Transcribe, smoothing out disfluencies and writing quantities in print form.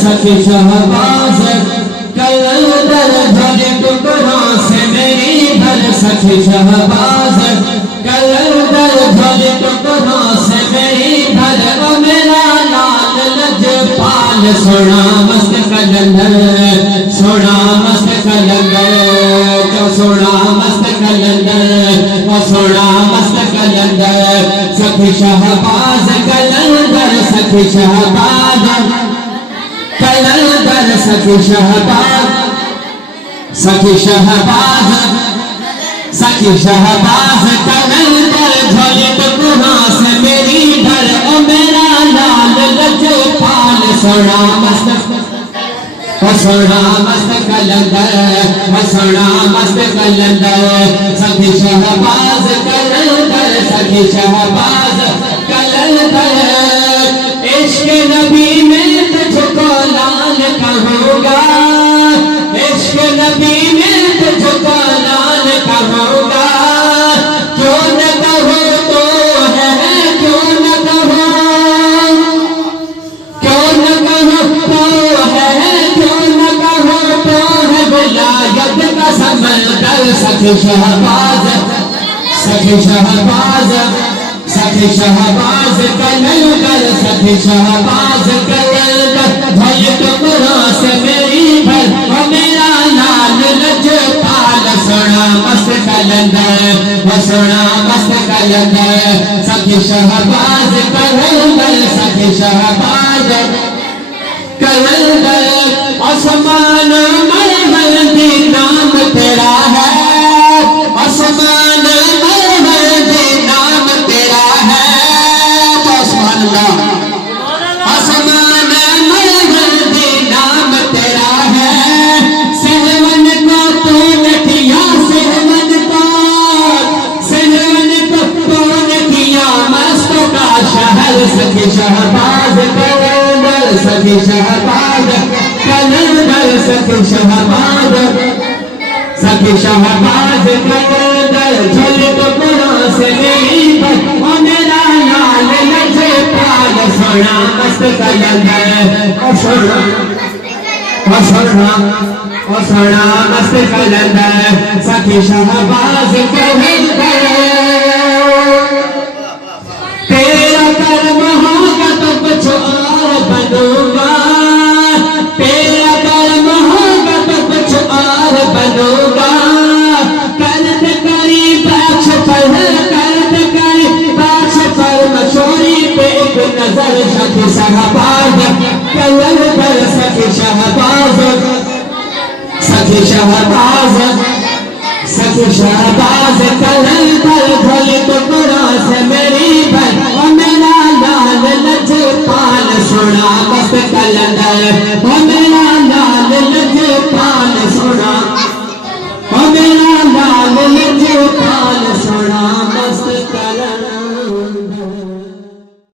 सखी शहबाज कलंदर भले टुकड़ों से मेरी भर सखी शहबाज कलंदर भले टुकड़ों से मेरी भर ओ मेरा लाल लजपाल सोना मस्त कलंदर सोना मस्त कलंदर जो सोना मस्त कलंदर ओ सोना मस्त कलंदर सखी शहबाज कलंदर सखी शहबाज कलंदर सखी शहबाज सखी शहबाज सखी शहबाज कलंदर झोले टुकड़ों से मेरी भर ओ मेरा लाल लजपाल सोना मस्त ओ सोना मस्त कलंदर ओ सोना मस्त कलंदर सखी शहबाज कलंदर सखी शहबाज कलंदर इश्क नबी में तुझको लाल कहूँगा इश्क नबी में तुझको लाल कहूँगा क्यों न कहो तो है क्यों न कहो क्यों न कहो तो है क्यों न कहो तो है विलायत का समंदर सखी शहबाज सखी शहबाज सखी शहबाज कलंदर सखी शहबाज कलंदर भले टुकड़ों से मेरी भर ओ मेरा लाल लजपाल सोना मस्त कलंदर ओ सोना मस्त कलंदर सखी शहबाज कलंदर सखी शहबाज कलंदर आसमान मरमर दी नाम तेरा है आसमान मरमर दी नाम तेरा है आसमान मरमर दी नाम तेरा है सहवन को तूने किया सहवन को तूने किया मस्तों का शहर सखी शहबाज कलंदर सखी शहबाज कलंदर सखी शहबाज सखी शहबाज कलंदर झोले टुकड़ों से मेरी भर ओ मेरा लाल लजपाल सोना मस्त कलंदर ओ सोना मस्त कलंदर सखी शहबाज कलंदर तेरा कर्म होगा तो कुछ और बनूंगा तेरा कर्म होगा तो कुछ और बनूंगा कर्द करी बाछ पर मशोरी पे एक नजर सखी शहबाज कलंदर सखी शहबाज सखी शहबाज सखी शहबाज कलंदर झोले